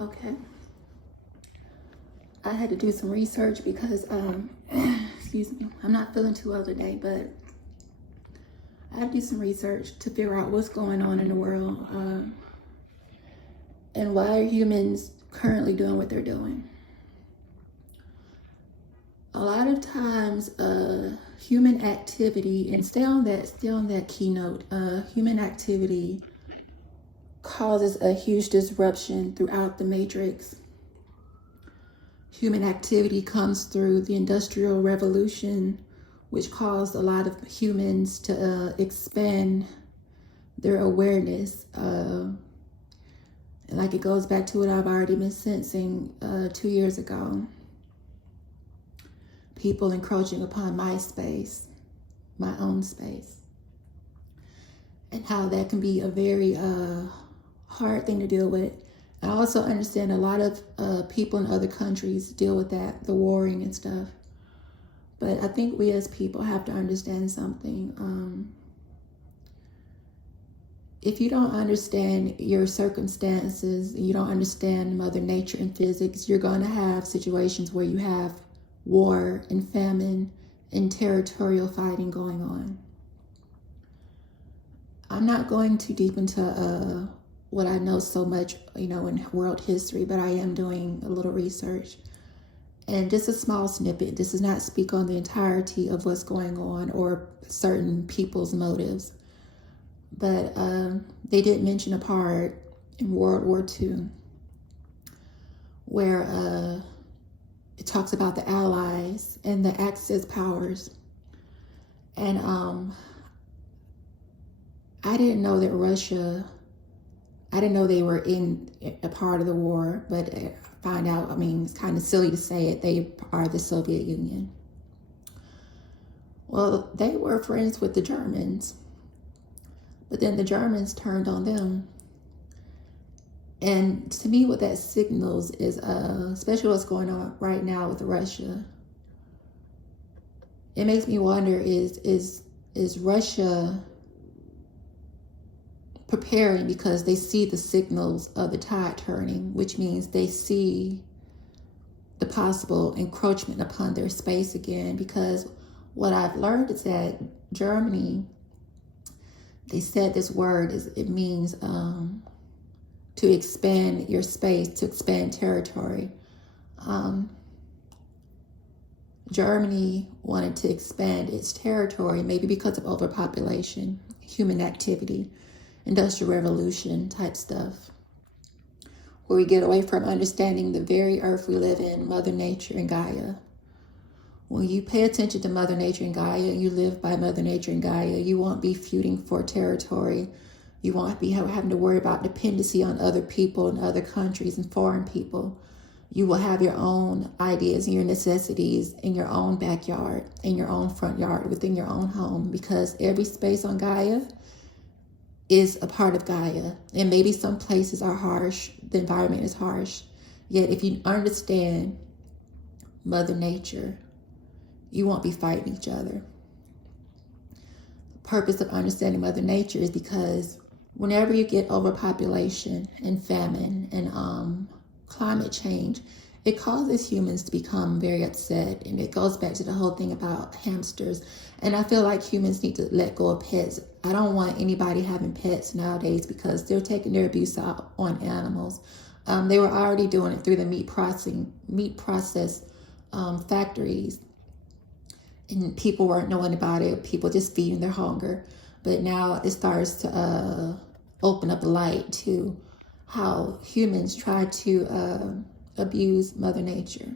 Okay. I had to do some research because, excuse me, I'm not feeling too well today, but I had to do some research to figure out what's going on in the world and why are humans currently doing what they're doing. A lot of times, human activity, and stay on that keynote, human activity causes a huge disruption throughout the matrix. Human activity comes through the Industrial Revolution, which caused a lot of humans to expand their awareness. And like it goes back to what I've already been sensing 2 years ago. People encroaching upon my space, my own space. And how that can be a very hard thing to deal with. I also understand a lot of people in other countries deal with that, the warring and stuff. But I think we as people have to understand something. If you don't understand your circumstances, you don't understand Mother Nature and physics, you're going to have situations where you have war and famine and territorial fighting going on. I'm not going too deep into what I know so much, in world history, but I am doing a little research. And just a small snippet. This does not speak on the entirety of what's going on or certain people's motives. But they did mention a part in World War II where it talks about the Allies and the Axis powers. And I didn't know that Russia, I didn't know they were in a part of the war, but I find out, it's kind of silly to say it, they are the Soviet Union. Well, they were friends with the Germans, but then the Germans turned on them. And to me, what that signals is, especially what's going on right now with Russia, it makes me wonder, is Russia preparing because they see the signals of the tide turning, which means they see the possible encroachment upon their space again? Because what I've learned is that Germany, they said this word, it means to expand your space, to expand territory. Germany wanted to expand its territory, maybe because of overpopulation, human activity, Industrial Revolution type stuff, where we get away from understanding the very earth we live in, Mother Nature and Gaia. When you pay attention to Mother Nature and Gaia, you live by Mother Nature and Gaia, you won't be feuding for territory. You won't be having to worry about dependency on other people and other countries and foreign people. You will have your own ideas and your necessities in your own backyard, in your own front yard, within your own home, because every space on Gaia is a part of Gaia. And maybe some places are harsh, the environment is harsh. Yet if you understand Mother Nature, you won't be fighting each other. The purpose of understanding Mother Nature is because whenever you get overpopulation and famine and climate change, it causes humans to become very upset. And it goes back to the whole thing about hamsters. And I feel like humans need to let go of pets. I don't want anybody having pets nowadays because they're taking their abuse out on animals. They were already doing it through the meat process factories. And people weren't knowing about it. People just feeding their hunger. But now it starts to open up a light to how humans try to abuse Mother Nature.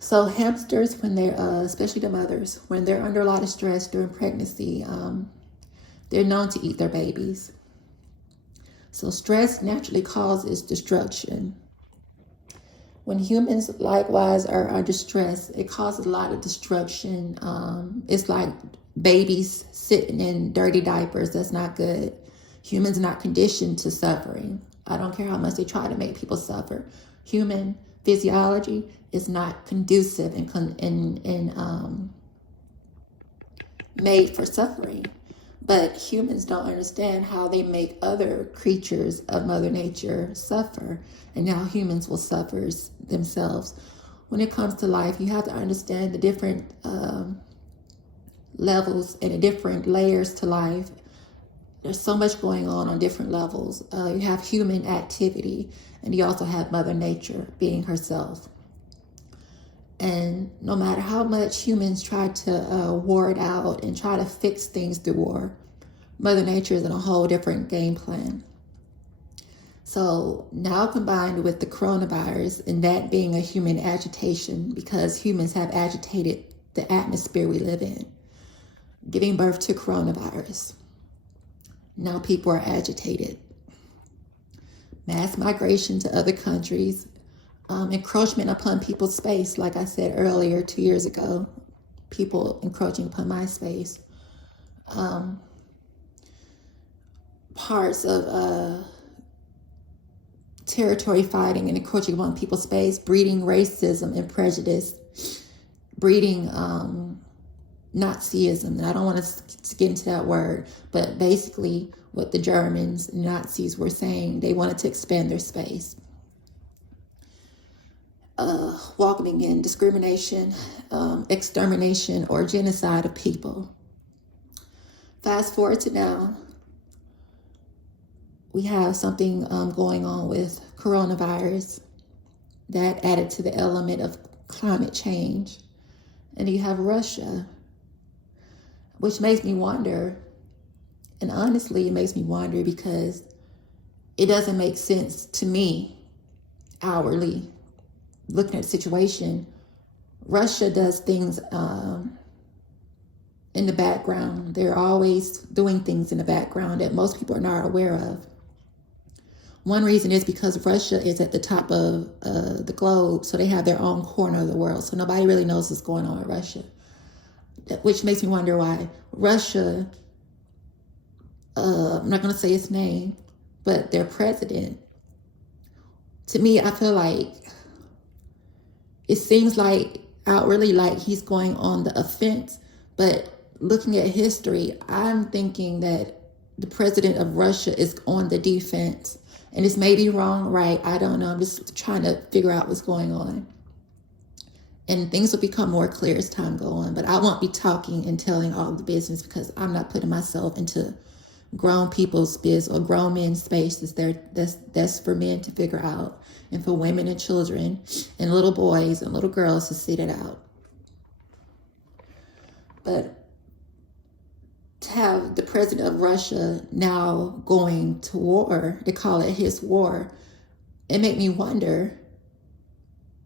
So hamsters, when they're, especially the mothers, when they're under a lot of stress during pregnancy, they're known to eat their babies. So stress naturally causes destruction. When humans likewise are under stress, it causes a lot of destruction. It's like babies sitting in dirty diapers. That's not good. Humans are not conditioned to suffering. I don't care how much they try to make people suffer. Human physiology is not conducive and made for suffering. But humans don't understand how they make other creatures of Mother Nature suffer, and now humans will suffer themselves. When it comes to life, you have to understand the different levels and the different layers to life. There's so much going on different levels. You have human activity, and you also have Mother Nature being herself. And no matter how much humans try to war it out and try to fix things through war, Mother Nature is in a whole different game plan. So now combined with the coronavirus and that being a human agitation, because humans have agitated the atmosphere we live in, giving birth to coronavirus. Now people are agitated. Mass migration to other countries, encroachment upon people's space, like I said earlier 2 years ago, people encroaching upon my space. Parts of territory fighting and encroaching upon people's space, breeding racism and prejudice, breeding Nazism. And I don't want to get into that word, but basically what the Germans, Nazis were saying, they wanted to expand their space. Welcoming in discrimination, extermination, or genocide of people. Fast forward to now, we have something going on with coronavirus that added to the element of climate change. And you have Russia, which makes me wonder, and honestly, it makes me wonder because it doesn't make sense to me outwardly. Looking at the situation, Russia does things in the background. They're always doing things in the background that most people are not aware of. One reason is because Russia is at the top of the globe, so they have their own corner of the world. So nobody really knows what's going on in Russia, which makes me wonder why Russia, I'm not going to say his name, but their president, to me, I feel like it seems like outwardly like he's going on the offense, but looking at history, I'm thinking that the president of Russia is on the defense. And this may be wrong, right? I don't know. I'm just trying to figure out what's going on. And things will become more clear as time goes on. But I won't be talking and telling all the business because I'm not putting myself into grown people's business or grown men's spaces. That's for men to figure out, and for women and children and little boys and little girls to sit it out. But to have the president of Russia now going to war, they call it his war, it made me wonder,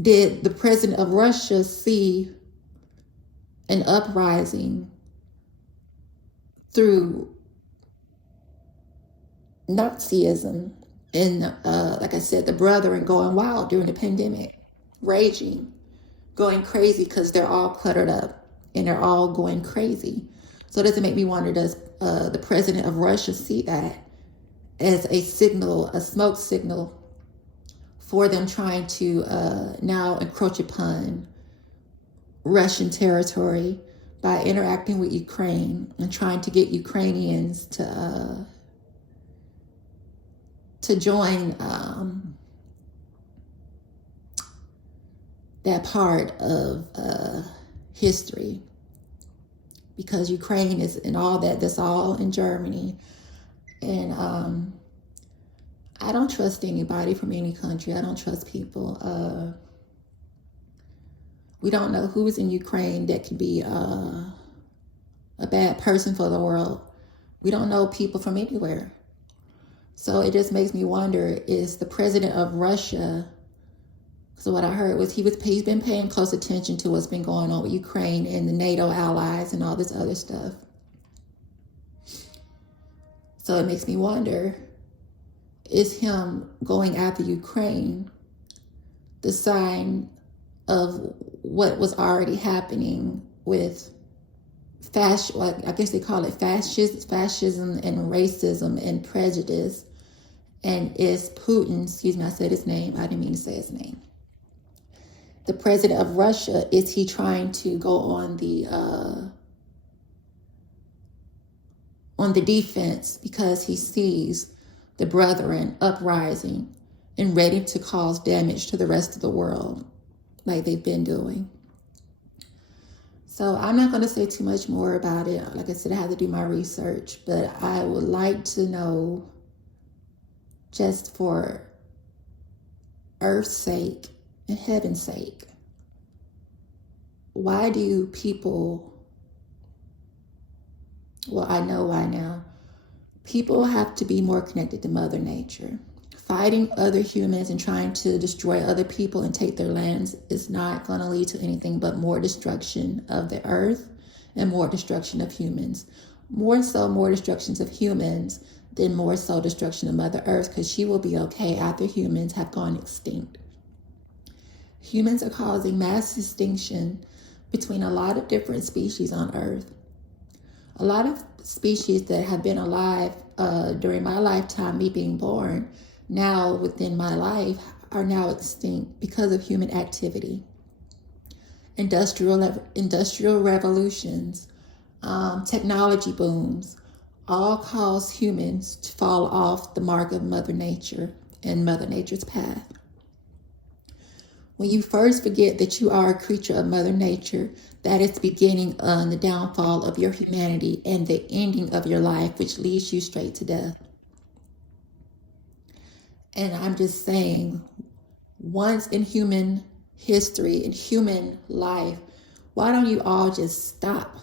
did the president of Russia see an uprising through Nazism and, like I said, the brethren going wild during the pandemic, raging, going crazy because they're all cluttered up and they're all going crazy? So does it make me wonder, does the president of Russia see that as a signal, a smoke signal for them trying to now encroach upon Russian territory by interacting with Ukraine and trying to get Ukrainians to join that part of history? Because Ukraine is and all that's all in Germany. And I don't trust anybody from any country. I don't trust people. We don't know who's in Ukraine that could be a bad person for the world. We don't know people from anywhere. So it just makes me wonder, is the president of Russia, so what I heard was he's been paying close attention to what's been going on with Ukraine and the NATO allies and all this other stuff. So it makes me wonder, is him going after Ukraine the sign of what was already happening with I guess they call it fascism and racism and prejudice? And is Putin, excuse me, I said his name, I didn't mean to say his name, the president of Russia, is he trying to go on the on the defense because he sees the brethren uprising and ready to cause damage to the rest of the world like they've been doing. So I'm not going to say too much more about it. Like I said, I have to do my research, but I would like to know, just for Earth's sake and heaven's sake, why do people, well, I know why now. People have to be more connected to Mother Nature. Fighting other humans and trying to destroy other people and take their lands is not going to lead to anything but more destruction of the earth and more destruction of humans. More so, more destructions of humans than more so destruction of Mother Earth, because she will be okay after humans have gone extinct. Humans are causing mass extinction between a lot of different species on Earth. A lot of species that have been alive during my lifetime, me being born, now within my life, are now extinct because of human activity. Industrial revolutions, technology booms, all cause humans to fall off the mark of Mother Nature and Mother Nature's path. When you first forget that you are a creature of Mother Nature, that is the beginning of the downfall of your humanity and the ending of your life, which leads you straight to death. And I'm just saying, once in human history, in human life, why don't you all just stop?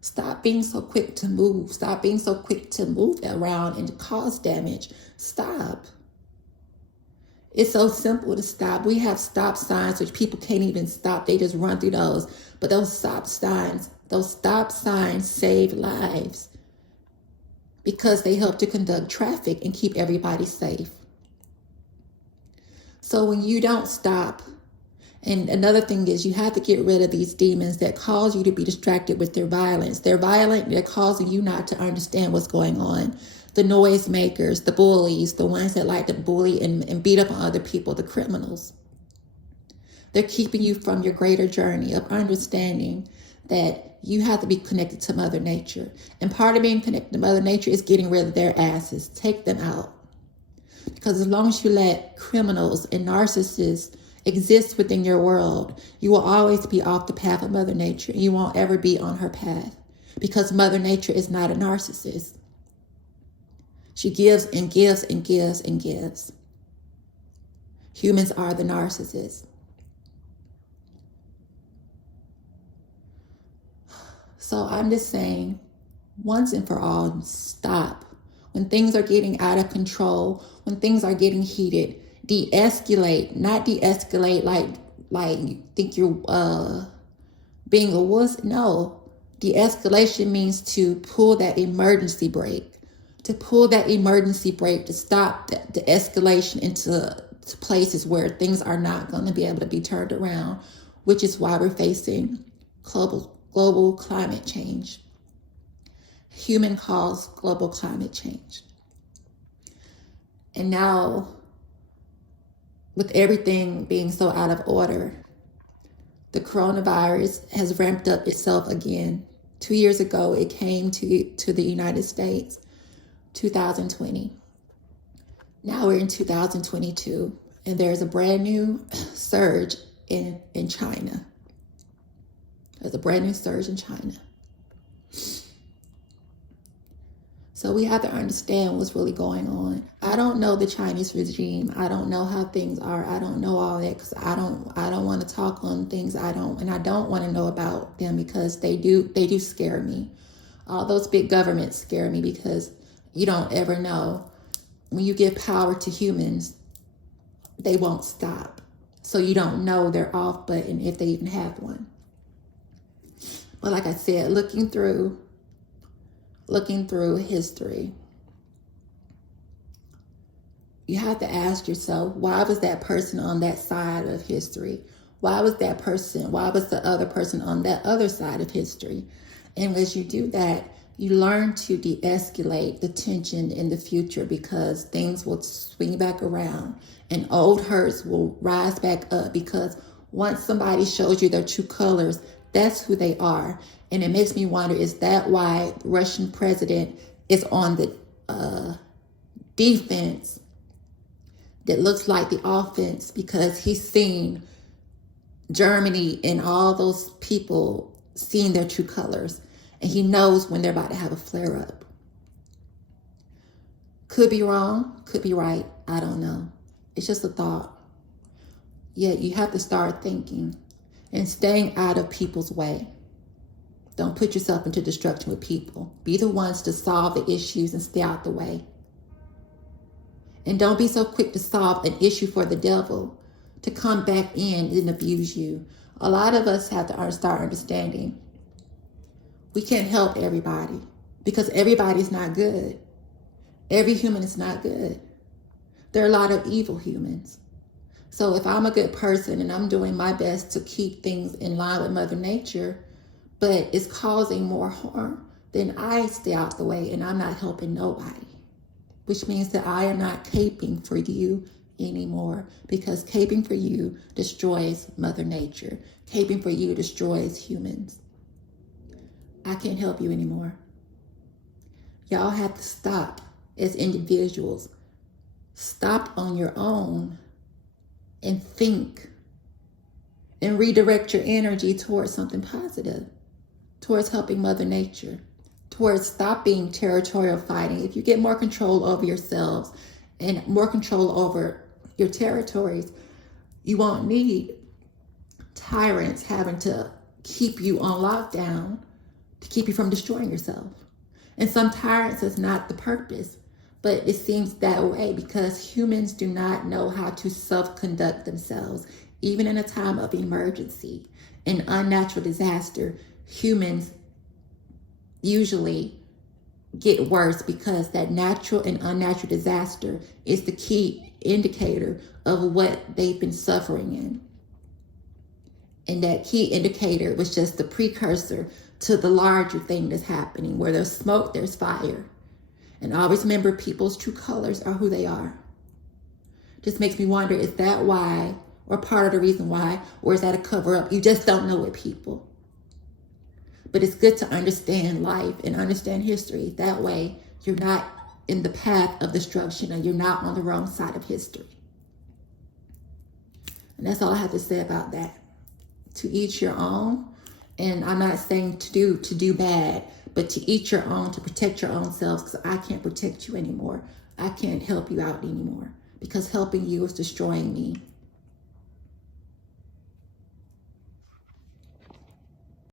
Stop being so quick to move. Stop being so quick to move around and cause damage. Stop. It's so simple to stop. We have stop signs, which people can't even stop. They just run through those. But those stop signs save lives because they help to conduct traffic and keep everybody safe. So when you don't stop, and another thing is you have to get rid of these demons that cause you to be distracted with their violence. They're violent. They're causing you not to understand what's going on. The noise makers, the bullies, the ones that like to bully and beat up on other people, the criminals. They're keeping you from your greater journey of understanding that you have to be connected to Mother Nature. And part of being connected to Mother Nature is getting rid of their asses. Take them out. Because as long as you let criminals and narcissists exist within your world, you will always be off the path of Mother Nature. And you won't ever be on her path. Because Mother Nature is not a narcissist. She gives and gives and gives and gives. Humans are the narcissists. So I'm just saying, once and for all, stop. When things are getting out of control, when things are getting heated, de-escalate. Not de-escalate like you think you're being a wuss. No. De-escalation means to pull that emergency brake. To pull that emergency brake to stop the escalation into places where things are not going to be able to be turned around, which is why we're facing global climate change. Human-caused global climate change. And now, with everything being so out of order, the coronavirus has ramped up itself again. 2 years ago, it came to the United States, 2020. Now we're in 2022, and there's a brand new surge in China. There's a brand new surge in China. So we have to understand what's really going on. I don't know the Chinese regime. I don't know how things are. I don't know all that because I don't want to talk on things I don't want to know about them because they do scare me. All those big governments scare me because you don't ever know. When you give power to humans, they won't stop. So you don't know their off button if they even have one. But like I said, looking through history, you have to ask yourself, why was that person on that side of history? Why was the other person on that other side of history? And as you do that, you learn to de-escalate the tension in the future because things will swing back around and old hurts will rise back up because once somebody shows you their true colors, That's who they are. And it makes me wonder, is that why the Russian president is on the defense that looks like the offense? Because he's seen Germany and all those people seeing their true colors. And he knows when they're about to have a flare up. Could be wrong, could be right. I don't know. It's just a thought. Yet you have to start thinking and staying out of people's way. Don't put yourself into destruction with people. Be the ones to solve the issues and stay out the way. And don't be so quick to solve an issue for the devil to come back in and abuse you. A lot of us have to start understanding we can't help everybody because everybody's not good. Every human is not good. There are a lot of evil humans. So if I'm a good person and I'm doing my best to keep things in line with Mother Nature, but it's causing more harm, then I stay out the way and I'm not helping nobody. Which means that I am not caping for you anymore, because caping for you destroys Mother Nature. Caping for you destroys humans. I can't help you anymore. Y'all have to stop as individuals. Stop on your own and think and redirect your energy towards something positive, towards helping Mother Nature, towards stopping territorial fighting. If you get more control over yourselves and more control over your territories, you won't need tyrants having to keep you on lockdown to keep you from destroying yourself. And some tyrants is not the purpose, but it seems that way because humans do not know how to self-conduct themselves. Even in a time of emergency and unnatural disaster, humans usually get worse because that natural and unnatural disaster is the key indicator of what they've been suffering in. And that key indicator was just the precursor to the larger thing that's happening. Where there's smoke, there's fire. And always remember, people's true colors are who they are. Just makes me wonder, is that why, or part of the reason why, or is that a cover up? You just don't know it, people. But it's good to understand life and understand history. That way, you're not in the path of destruction and you're not on the wrong side of history. And that's all I have to say about that. To each your own. And I'm not saying to do bad, but to each your own, to protect your own selves, because I can't protect you anymore. I can't help you out anymore because helping you is destroying me.